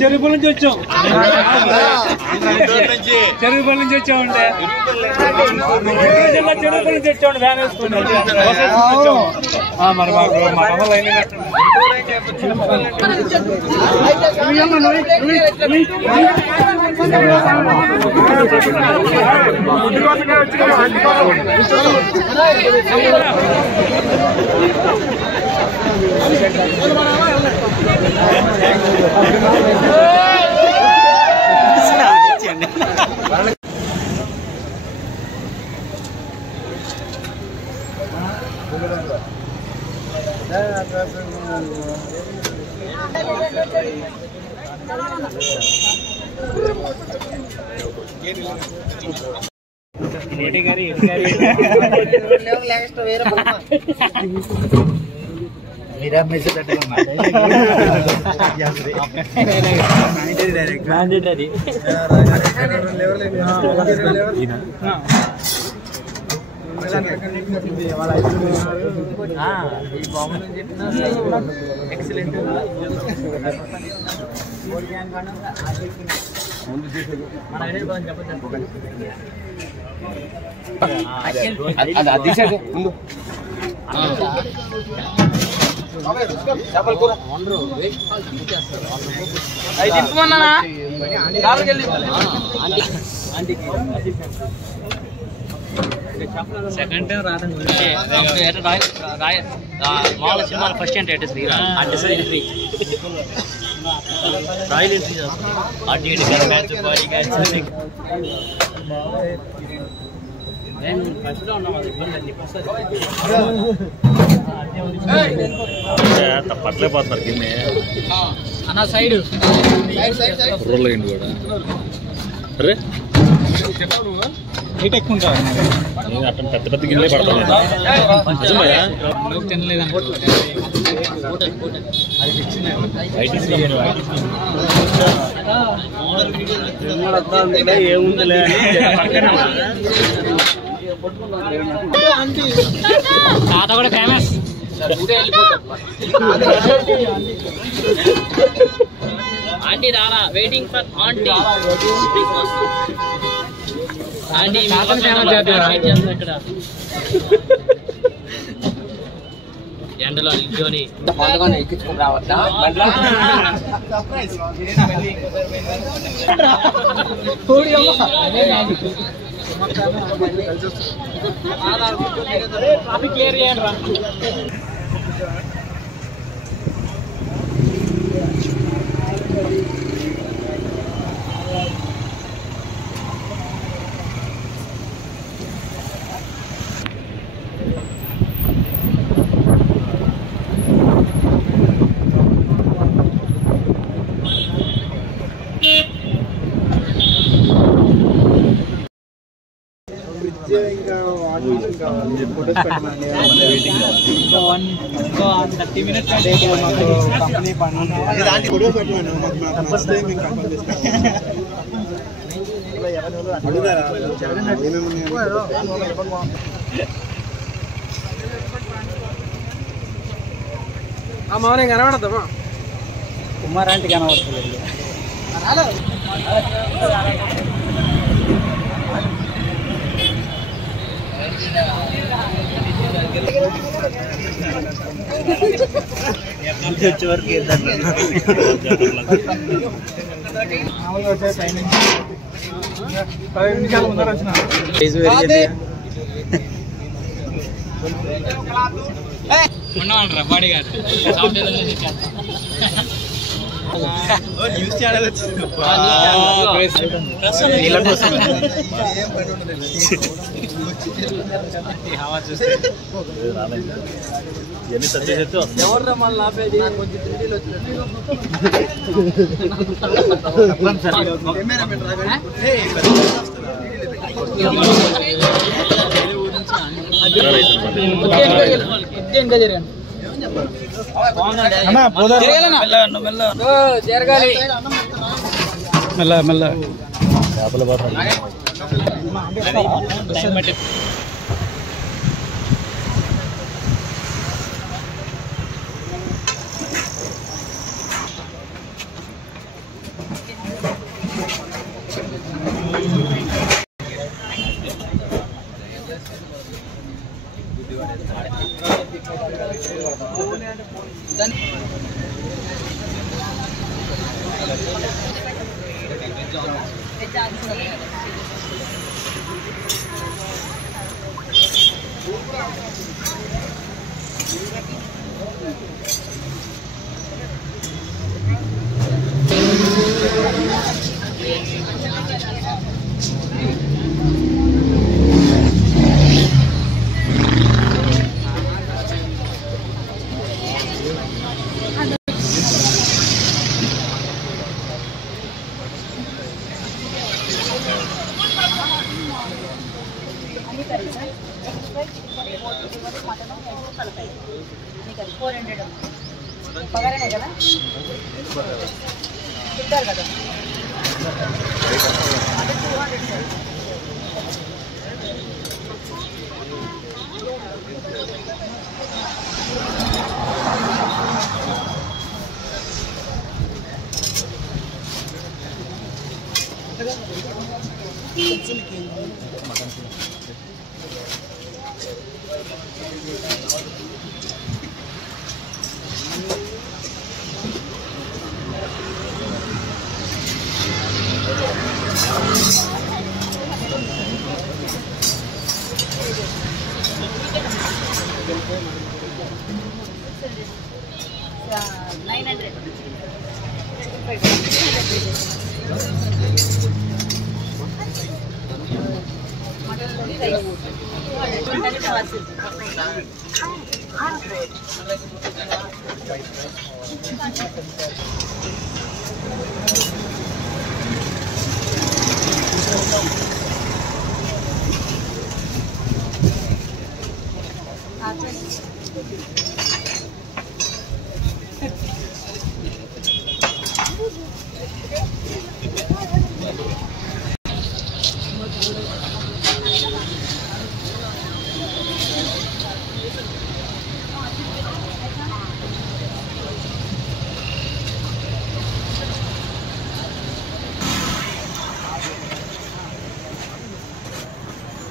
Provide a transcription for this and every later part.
చెరువుపల్లి నుంచి వచ్చాం. చెరువుపల్లి నుంచి వచ్చామండి. జిల్లా చెరువుపల్లి నుంచి వచ్చామండి. వ్యాన్ వేసుకుని మరి మాకు మా అమలు అయినట్టు మీరా మెసేజ్ ఎక్సలెంట్ ముందు సెకండ్ టైం రావడం మామూలు సినిమాలు ఫస్ట్ ఏంటి అంటే ఫ్రీ రాయల్ ఎంట్రీ చేస్తాను మ్యాచ్ ఫస్ట్లో ఉన్నాం అది ఇబ్బంది తప్పట్లేకపోతున్నారు కింద అన్న సైడ్ రోడ్లైంది కూడా అరే హైట్ ఎక్కువ ఉంటా అట్లా పెద్ద పెద్ద గిన్నెలే పడతాను తినలేదు ఏముందిలే తాత కూడా ఫేమస్ ఆంటీ రాలా వెయిటింగ్ ఫర్ ఆంటీ ఆంటీ ఇక్కడ ఎండలో నిల్చొని ఎక్కించుకుని రావద్దా క్లియర్ చేయండి రా ఫోటోస్ పెట్టమని 30 minutes కంపెనీ పని ఫోటోస్ పెట్టమని ఫస్ట్ టైం ఇంకా అడుగుతారా మామూలు కనబడతామా కుమారాంటి కనబడుతుంది వచ్చే వరకు ఉన్నాడు బాడీ గారు న్యూస్ ఛానల్ వచ్చింది ఎన్ని సత్య ఎవర్రా మళ్ళీ ఆపేది కొంచెం 3Dలో జరగాలి మెల్ల మెల్ల చేపల బాధ పగరనే కదా తింటారు కదా అంటే 200 sir.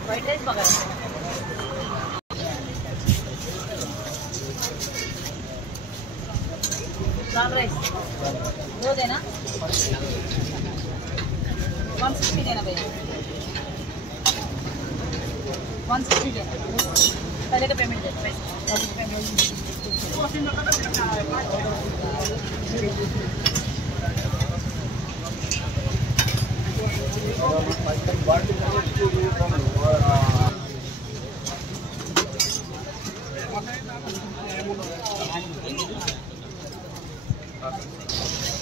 White rice bagara. Brown rice. दो देना. 160 देना भैया. 160 देना. पहले का पेमेंट दे. पैसे.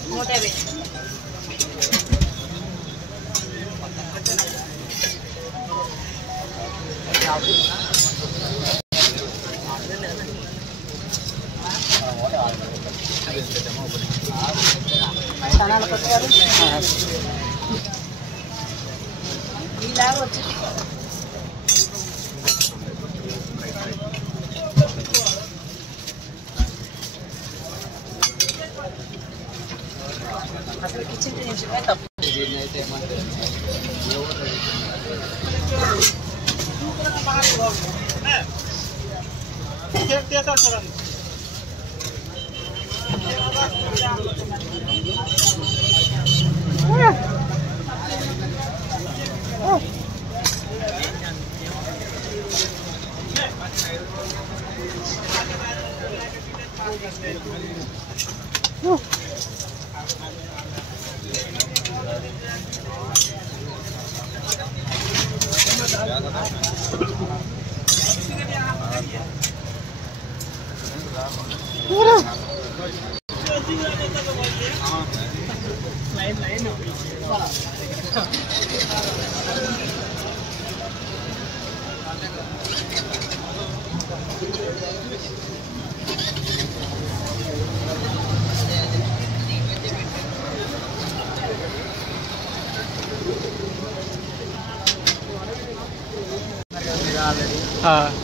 मोटा भी చాలా కొత్తగారు ఇలాగ వచ్చి అసలు కిచెన్ నిమిషమే తప్పు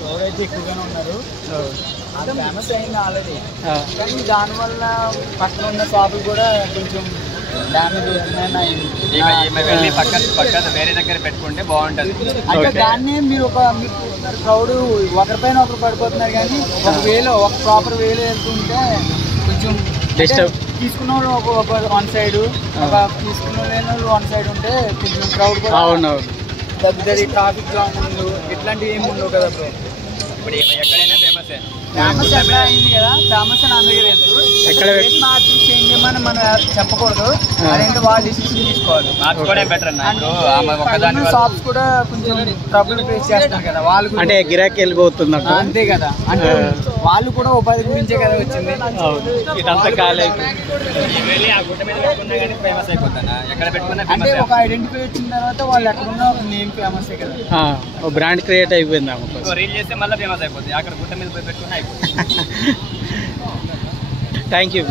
ఎవరైతే ఎక్కువగానే ఉన్నారు ఫేమస్ అయింది ఆల్రెడీ, కానీ దానివల్ల పక్కన ఉన్న షాపులు కూడా కొంచెం డ్యామేజ్ వెళ్ళి పక్కన వేరే దగ్గర పెట్టుకుంటే బాగుంటుంది. అంటే దాన్ని మీరు క్రౌడ్ ఒకరిపైన ఒకరు పడిపోతున్నారు, కానీ ఒక ప్రాపర్ వేలో వెళ్తుంటే కొంచెం తీసుకున్న వాళ్ళు ఒక వన్ సైడ్, తీసుకున్న వాళ్ళు వన్ సైడ్ ఉంటే కొంచెం క్రౌడ్ కూడా తగ్గుతుంది. ట్రాఫిక్ జామ్ ఉండదు, ఇట్లాంటివి ఏమి ఉండవు కదా బ్రో. ఇప్పుడు ఎక్కడైనా ఫేమస్ ఎట్లా అయింది కదా, ఫేమస్ అని అందరికీ తెలుసు. ఎక్కడ మార్చి చేంజ్ చేయమని మనం చెప్పకూడదు, అదేంటి వాళ్ళు డిసిషన్ తీసుకోవాలి. షాప్స్ కూడా కొంచెం ట్రబుల్ ఫేస్ చేస్తారు కదా వాళ్ళు, అంటే గిరాకీ వెళ్ళిపోతుంది అంతే కదా. అంటే వాళ్ళు కూడా ఉపాధి గురించే కదా వచ్చింది. ఇదంతా ఖాళీ అంటే ఒక ఐడెంటిఫై వచ్చిన తర్వాత వాళ్ళు ఎక్కడున్నా ఒక నేమ్ ఫేమస్ కదా, బ్రాండ్ క్రియేట్ అయిపోయింది. రీల్ చేస్తే మళ్ళీ ఫేమస్ అయిపోతుంది, అక్కడ గుట్ట మీద పోయి పెట్టుకుని అయిపోతుంది. Thank you.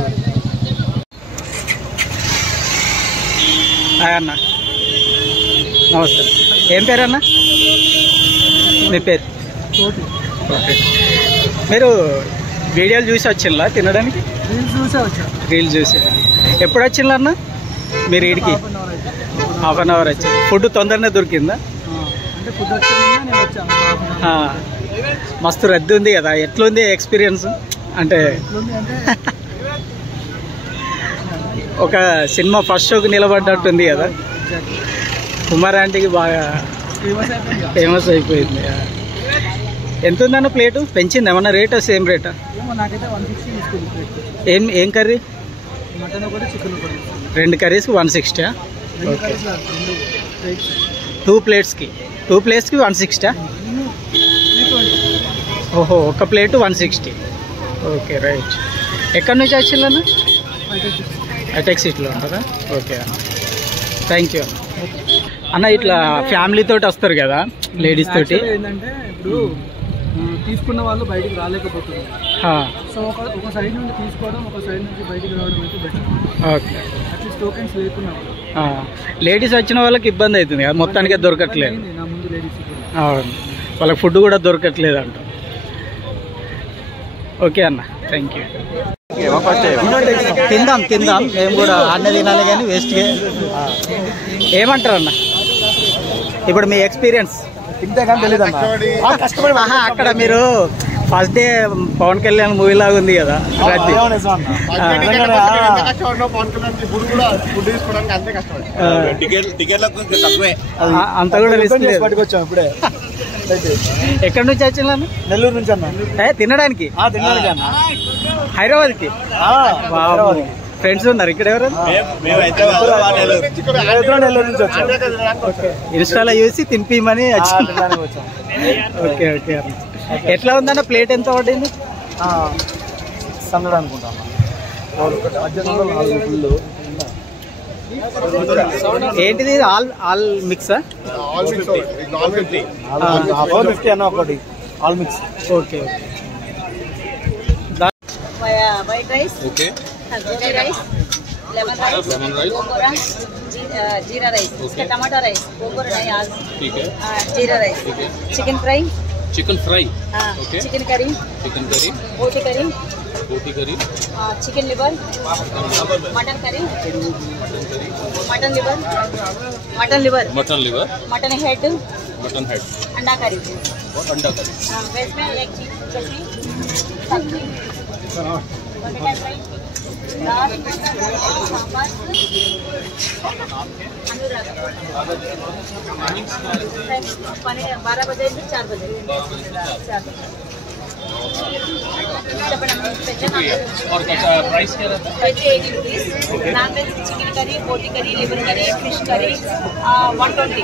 హాయ్ అన్న, నమస్తే. ఏం పేరు అన్న మీ పేరు? మీరు వీడియోలు చూసి వచ్చిందా తినడానికి? రీల్స్ చూసి. ఎప్పుడు వచ్చిందా అన్న మీరు ఈడికి? హాఫ్ అన్ అవర్ వచ్చింది. ఫుడ్ తొందరనే దొరికిందా? మస్తు రద్దీ ఉంది కదా, ఎట్లుంది ఎక్స్పీరియన్స్? అంటే ఒక సినిమా ఫస్ట్ షోకి నిలబడ్డట్టుంది కదా, కుమార్ ఆంటీకి బాగా ఫేమస్ అయిపోయింది. ఎంత ఉందన్న ప్లేటు? పెంచింది ఏమన్నా రేటా? సేమ్ రేటా? ఏం కర్రీ? 2 కర్రీస్కి 160. ఓకే, 2 ప్లేట్స్కి 160. ఓహో, ఒక ప్లేటు 160. Okay, right. ఎక్కడి నుంచి వచ్చిందన్న? ఐటెక్ సిటీలో ఉంటుందా? ఓకే అన్న, థ్యాంక్ యూ అన్న. ఇట్లా ఫ్యామిలీ తోటి వస్తారు కదా లేడీస్ తోటి, ఏంటంటే ఇప్పుడు తీసుకున్న వాళ్ళు బయటికి రాలేకపోతున్నారు. సో ఒక సైడ్ నుండి తీసుకోవడం, ఒక సైడ్ నుంచి బయటికి రావడం అయితే బెటర్. ఓకే, అట్లీస్ట్ టోకెన్స్ లేకున్నా లేడీస్ వచ్చిన వాళ్ళకి ఇబ్బంది అవుతుంది కదా, మొత్తానికే దొరకట్లేదు. నా ముందు లేడీస్ వాళ్ళకి ఫుడ్ కూడా దొరకట్లేదు అంట. ఓకే అన్న, థ్యాంక్ యూ. తిందాం మేము కూడా అన్న తినాలి కానీ వేస్ట్. ఏమంటారు అన్న ఇప్పుడు మీ ఎక్స్పీరియన్స్? అక్కడ మీరు first day Pawan Kalyan movie లాగా ఉంది కదా రద్దీ. అంత కూడా పట్టుకొచ్చాం ఇప్పుడే. ఎక్కడి నుంచి వచ్చిన? నెల్లూరు నుంచి అన్న. తినడానికి హైదరాబాద్కి ఫ్రెండ్స్ ఉన్నారు ఇక్కడ? ఎవరు? నెల్లూరు నుంచి వచ్చాం. ఇన్స్టాలో చూసి తినిపిమని వచ్చాం. Okay okay. ఎట్లా ఉందన్న? ప్లేట్ ఎంత పడింది? 100 అనుకుంటాను. ఏంటిది? ఆల్ మిక్సా? 50 అన్న ఒకటి all mix. Okay. White rice, हल्दी राइस, लेमन राइस, गोंगूरा, जीरा राइस, इसका टमाटर राइस, गोंगूरा नहीं आज, ठीक है, जीरा राइस, ठीक है, चिकन फ्राई, हाँ, चिकन करी, बोटी करी, chicken liver, mutton curry, mutton head, अंडा करी, हाँ, वेज में एक चटनी, सब्जी, टमाटर फ्राई, दाल, सांबर, पनीर 12 बजे से 4 बजे। और प्राइस क्या रहता है? 80 rupees. Non veg chicken curry, बोटी करी, लिवर करी, fish curry 120।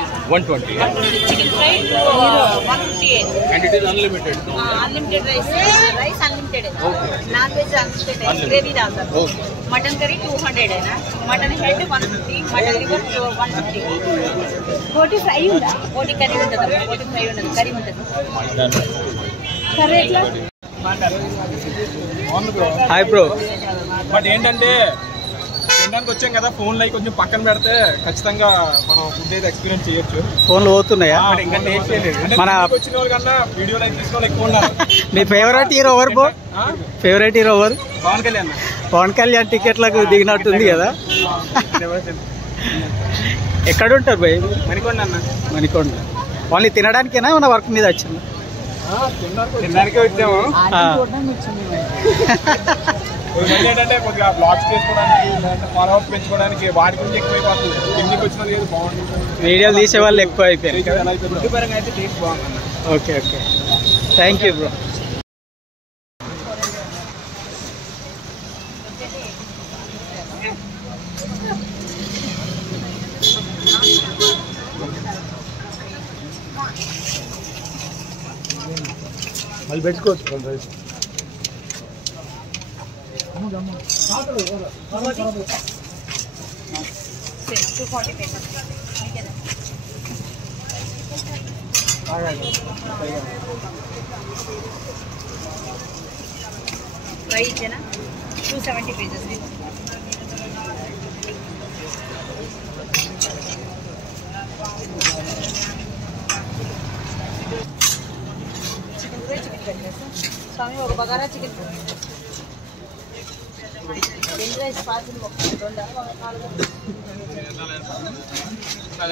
Chicken fry 158। And it is unlimited. Unlimited rice unlimited है। नॉन वेज अनलिमिटेड है, ग्रेवी डालता है। मटन करी 200 है ना, मटन हेड 150, मटन लिवर 150। बोटी फ्राई ఉందా? बोटी కర్రీ ఉంటది, बोटी ఫ్రై ఉండదు, కర్రీ ఉంటది. కర్రీ ఎట్లా? Hi bro. బట్ ఏంటంటే తినడానికి వచ్చాం కదా, ఫోన్ లైక్ కొంచెం పక్కన పెడితే ఖచ్చితంగా మనం ఫుడ్ అయితే ఎక్స్పీరియన్స్ చేయొచ్చు. ఫోన్లు పోతున్నాయా? ఇంకా టేస్ట్ చేయలేదు. మన వచ్చిన వాళ్ళ కన్నా వీడియో లైక్ తీసిన వాళ్ళు ఎక్కువ ఉన్నారు. మీ ఫేవరెట్ హీరో ఎవరు బ్రో? ఫేవరెట్ హీరో ఎవరు? పవన్ కళ్యాణ్. పవన్ కళ్యాణ్ టికెట్లకు దిగినట్టుంది కదా. ఎక్కడ ఉంటారు భయ్? మణికొండ అన్న. మణికొండ. ఓన్లీ తినడానికేనా ఏమన్నా వర్క్ మీద వచ్చింది? తినడానికే వచ్చాము. ఏంటంటే కొద్దిగా బ్లాగ్స్ చేసుకోవడానికి, ఫాలోఅప్ పెంచుకోవడానికి వాటి గురించి ఎక్కువైపోతుంది. ఎందుకు వచ్చినది లేదు, బాగుంటుంది. వీడియోలు తీసే వాళ్ళు ఎక్కువ అయిపోయారు. ఫుడ్ పరంగా అయితే టేస్ట్ బాగుంది. Okay okay, thank you bro. మళ్ళీ పెట్టుకోవచ్చు రైస్. फ्राई है ना 270 पेजेस है. चिकन फ्राई चिकन करी स्वामी ఒక బగారా చికెన్ రైస్ పార్సల్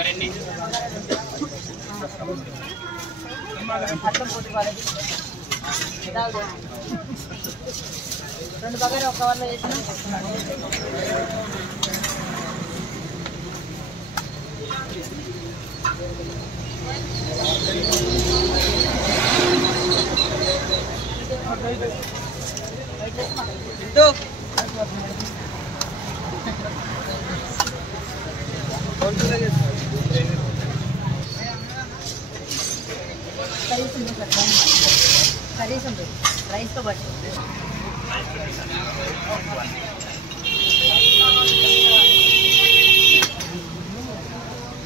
రెండు అట్లం పోటీ వాళ్ళది రెండు బగారా ఒక కవర్లో వేసిన. కర్రీస్ ఉంటుంది రైస్తో పాటు.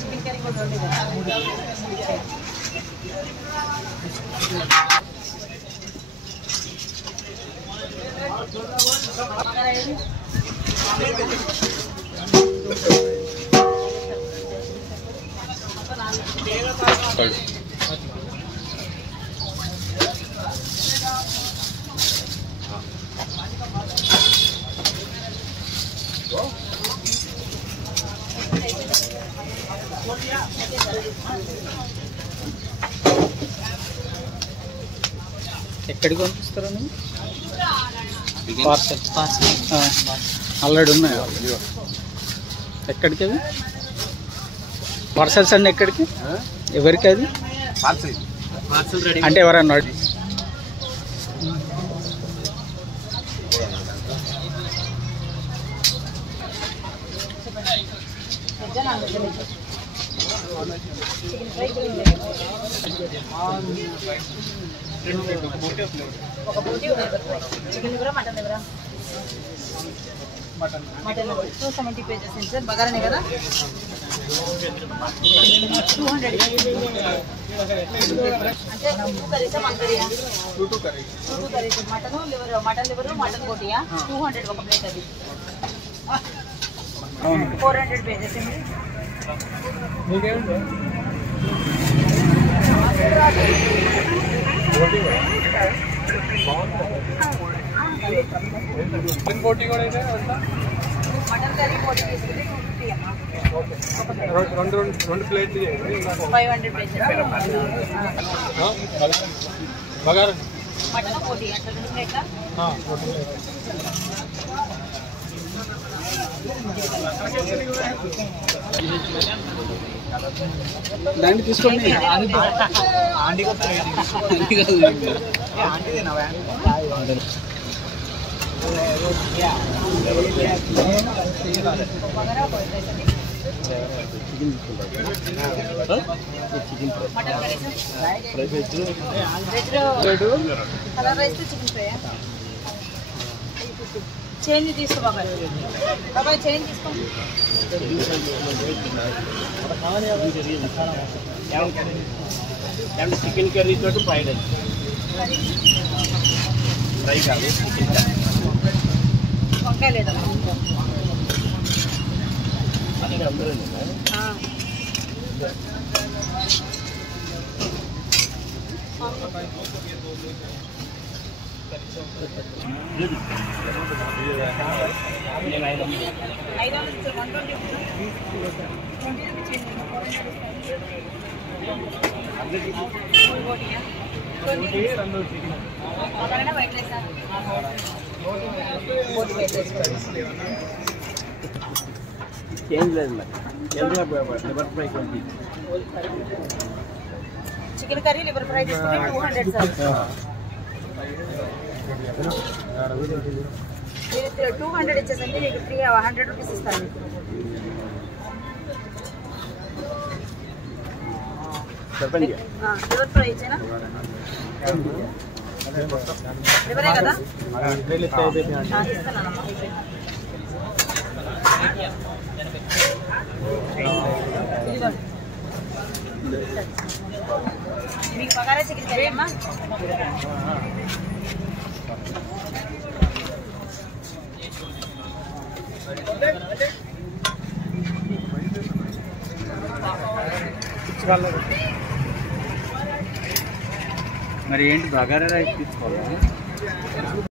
చికెన్ కర్రీ కూడా ఉండేది. ఎక్కడికి పంపిస్తారా నువ్వు? పార్సల్ ఆల్రెడీ ఉన్నాయా? ఎక్కడికి అవి పార్సల్స్ అన్నీ? ఎక్కడికి, ఎవరికి అది? అంటే ఎవరన్నా ఒక బోటి చికెన్ లివరా మటన్ లివరా? మటన్ 270 పేజెస్ ఉంది సార్. బగారానే కదా 200. అంటే 2 కర్రీసా 1 కర్రీయా? 2 curries. Mutton liver mutton Bhotia 200 ఒక ప్లేట్. అది 400 పేజెస్ ఉంది. మటన్ కర్రీ 40 తీసుకుంటే 250 అమ్మా. రెండు ప్లేట్లు 500 పేజెస్. బగారా మటన్ 40 అట్లా 2 ప్లేట్లా? దాన్ని తీసుకోండి. Colour rice chicken fry change తీసుకో బాబాయ్. బాబాయ్ చేంజ్ తీసుకోండి. చికెన్ కర్రీ తోటి ఫ్రైడ్ రైస్. ఫ్రై కాదు వంకాయ లేదా? చికెన్ కర్రీ లివర్ ఫ్రై తీసుకుంటే 200 సార్. 200 ఇచ్చేసంటే మీకు ఫ్రీ 100 రూపీస్ ఇస్తాను. లివర్ ఫ్రై ఇచ్చేనా? లివరే కదా ఇస్తానమ్మా. మీకు బగారా చికెన్ కర్రీ అమ్మా. మరి ఏంటి బగారా రైస్ తీసుకోవాలా?